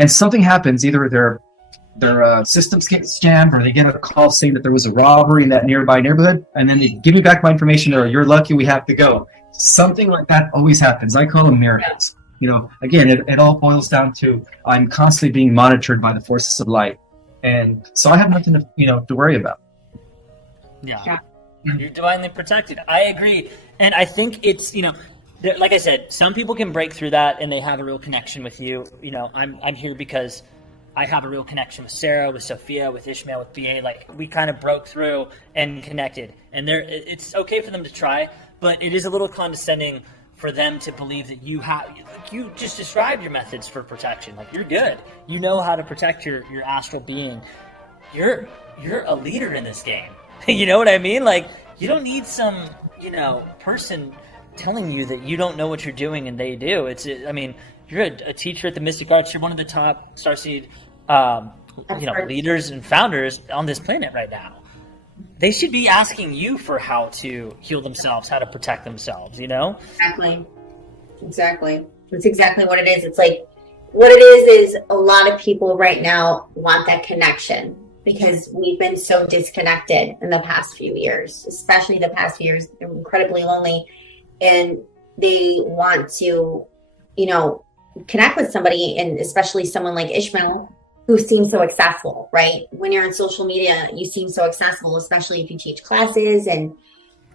And something happens, either their systems get scammed or they get a call saying that there was a robbery in that nearby neighborhood, and then they give me back my information or you're lucky, we have to go. Something like that always happens. I call them miracles. You know, again, it all boils down to I'm constantly being monitored by the forces of light. And so I have nothing to worry about. Yeah. You're divinely protected. I agree. And I think it's, you know, like I said, some people can break through that and they have a real connection with you. You know, I'm here because I have a real connection with Sarah, with Sophia, with Ishmael, with BA. Like, we kind of broke through and connected. And it's okay for them to try, but it is a little condescending for them to believe that you just described your methods for protection. Like, you're good. You know how to protect your astral being. You're a leader in this game. You know what I mean? Like, you don't need some, you know, person telling you that you don't know what you're doing and they do. You're a teacher at the Mystic Arts. You're one of the top Starseed, leaders and founders on this planet right now. They should be asking you for how to heal themselves, how to protect themselves, you know? Exactly. That's exactly what it is. It's like, what it is a lot of people right now want that connection because we've been so disconnected in the past few years, especially the past few years. They're incredibly lonely and they want to, you know, connect with somebody, and especially someone like Ishmael, who seems so accessible, right? When you're on social media, you seem so accessible, especially if you teach classes and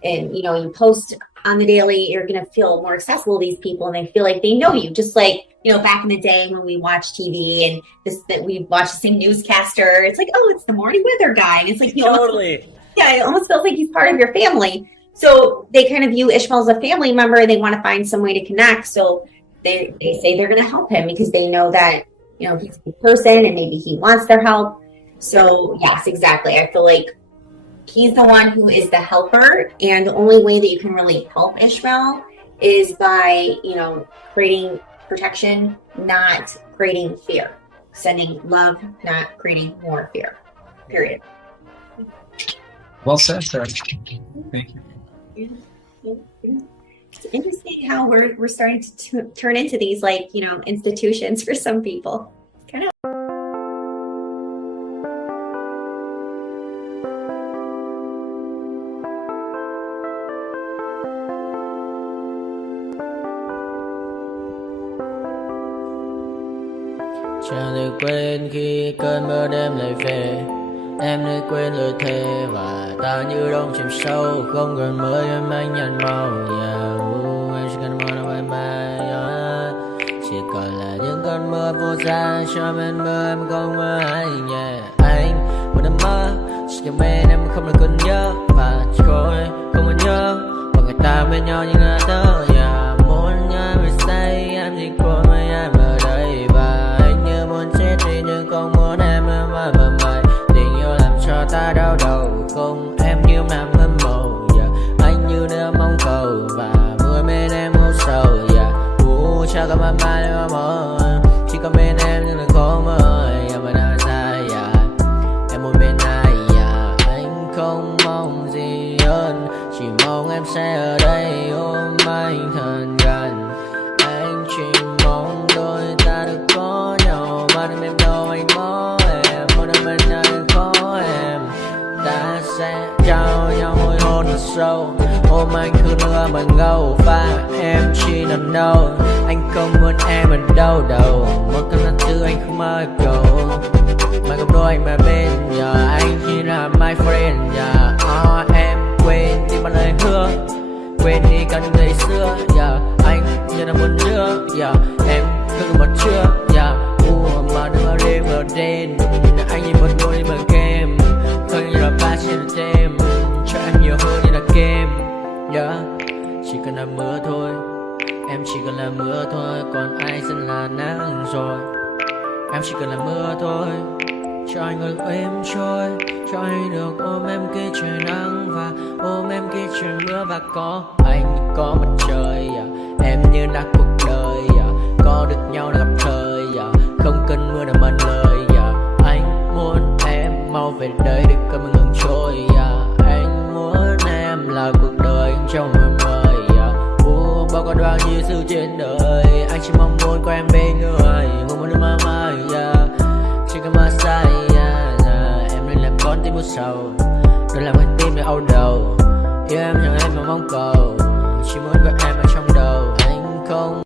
you know, you post on the daily, you're going to feel more accessible to these people and they feel like they know you. Just like, you know, back in the day when we watched TV and that we watched the same newscaster, it's like, oh, it's the morning weather guy. And it's like, Totally. It almost feels like he's part of your family. So they kind of view Ishmael as a family member and they want to find some way to connect. So they say they're going to help him because they know that, you know, he's a good person and maybe he wants their help. So yes, exactly. I feel like he's the one who is the helper, and the only way that you can really help Ishmael is by, creating protection, not creating fear. Sending love, not creating more fear. Period. Well said, Sarah. Thank you. It's interesting how we're starting to turn into these institutions for some people. Kind of. Chẳng thể quên khi cơn mưa đêm lại về. Em đã quên lời thề và ta như đông chìm sâu. Không còn mới em anh nhận màu. Em chỉ cần mơ đâu em bay. Chỉ còn là những cơn mưa vô giá. Cho bên mơ em không mơ ai. Anh một đêm mơ. Chỉ cần bên em không được cần nhớ. Và chỉ có em không còn nhớ. Và người ta bên nhau như ngã tớ. Muốn nhớ về say em chỉ có mấy em ở đây. Và anh như muốn chết đi nhưng không muốn em mơ mày. Tình yêu làm cho ta đau đầu. Không em như nằm hâm mộ. Anh như đứa mong cầu. Và mưa bên em ngủ sầu. Chắc có mai mai em mơ. Chỉ có bên em nhưng là khó mơ. Mà đã dài em muốn bên ai. Anh không mong gì hơn. Chỉ mong em sẽ ở đây ôm anh thật gần. Anh chỉ mong đôi ta được có nhau. Mà đừng em đâu anh có em. Một đêm bên anh có em. Ta sẽ trao nhau môi hôn thật sâu. Ôm anh cứ mưa bằng ngâu. Và em chỉ nằm đâu. Anh không muốn em ở đâu đâu. Một cơn giận dữ anh không mơ cầu. Mà không đôi anh mà bên giờ. Anh chỉ là my friend. Em quên đi bao lời hứa. Quên đi cả những ngày xưa. Anh như là một đứa. Em cứ một chưa. Mà đừng ở đêm ở đêm. Anh như một đôi đi bằng kem. Không như là ba trên đêm. Cho em nhiều hơn như là kem. Chỉ cần là mưa thôi. Em chỉ cần là mưa thôi. Còn ai sẽ là nắng rồi. Em chỉ cần là mưa thôi. Cho anh được êm trôi. Cho anh được ôm em khi trời nắng. Và ôm em khi trời mưa. Và có anh có mặt trời. Em như là cuộc đời. Có được nhau là gặp thời. Không cần mưa để mần lời. Anh muốn em mau về đây để cơn mưa ngừng trôi. Anh muốn em là cuộc đời trong mơ mời. Bao còn bao nhiêu sự trên đời. Anh chỉ mong muốn có em bên người. Không muốn được mơ mơ. Chỉ cần mơ say. Em nên làm con tim một sầu. Đừng làm con tim để âu đầu. Yêu em chẳng em mà mong cầu. Chỉ muốn có em ở trong đầu. Anh không.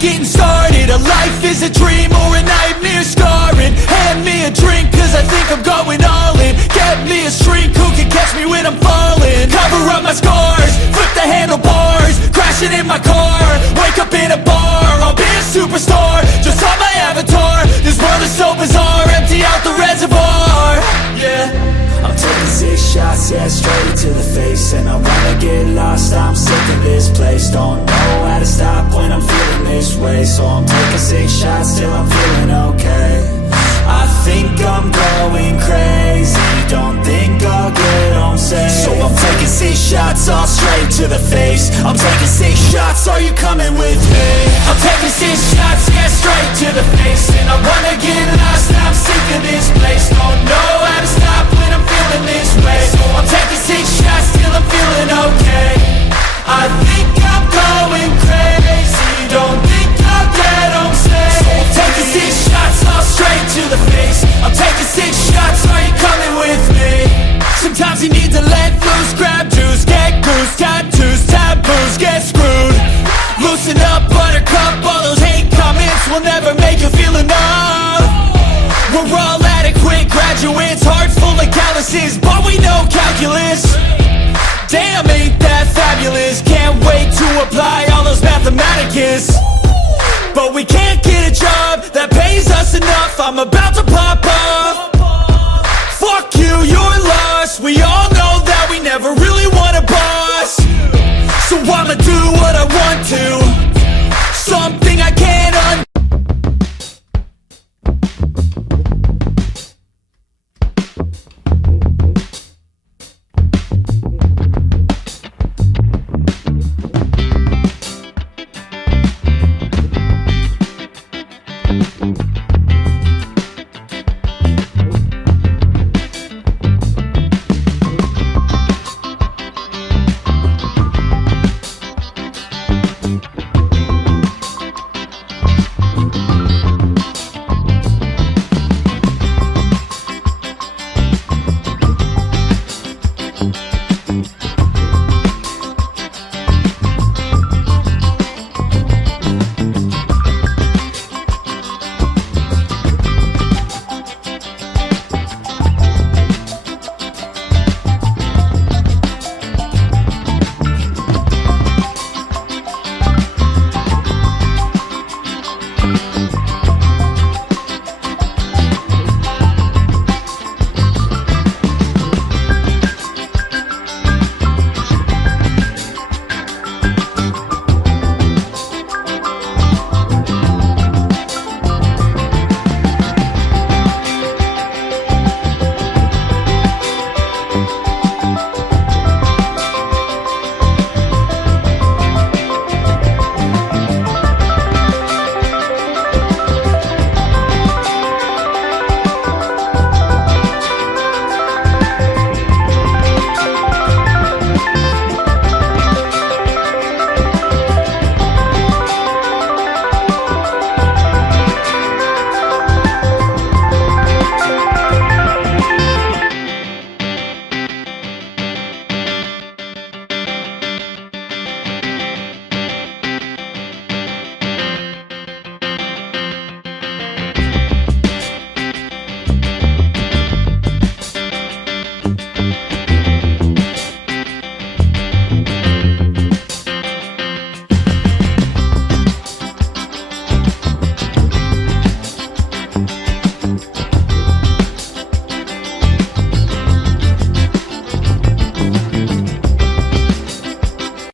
just getting started. A life is a dream or a nightmare scarring. Hand me a drink cause I think I'm going all in. Get me a shrink who can catch me when I'm falling. Cover up my scars, flip the handlebars, crashing in my car, wake up in a bar. I'll be a superstar, just on my avatar. This world is so bizarre, empty out the reservoir. Yeah, I'm taking 6 shots, yeah, straight to the face. And I wanna get lost, I'm sick of this place. Don't know how to stop when I'm feeling this way. So I'm taking 6 shots till I'm feeling okay. I think I'm going crazy, don't think I'll get home safe. So I'm taking 6 shots, all straight to the face. I'm taking 6 shots, are you coming with me? I'm taking 6 shots, yeah, straight to the face. And I wanna get lost, I'm sick of this place. Don't know how to stop when I'm feeling this way. So I'm taking 6 shots till I'm feeling okay. I think I'm going crazy, don't think I'll get home safe. So I'm taking 6 shots, all straight to the face. I'm taking 6 shots, are you coming with me? Sometimes you need to let loose, grab juice, get goose, tattoos, taboos, get screwed. Loosen up, buttercup, all those hate comments will never make you feel enough. We're all adequate graduates, heart full of calluses, but we know calculus. Damn, ain't that fabulous? Can't wait to apply all those mathematicus. But we can't get a job that pays us enough. I'm about to pop off. Fuck you, you're lost. We all know that we never really want a boss. So I'ma do what I want to, something I can't undo.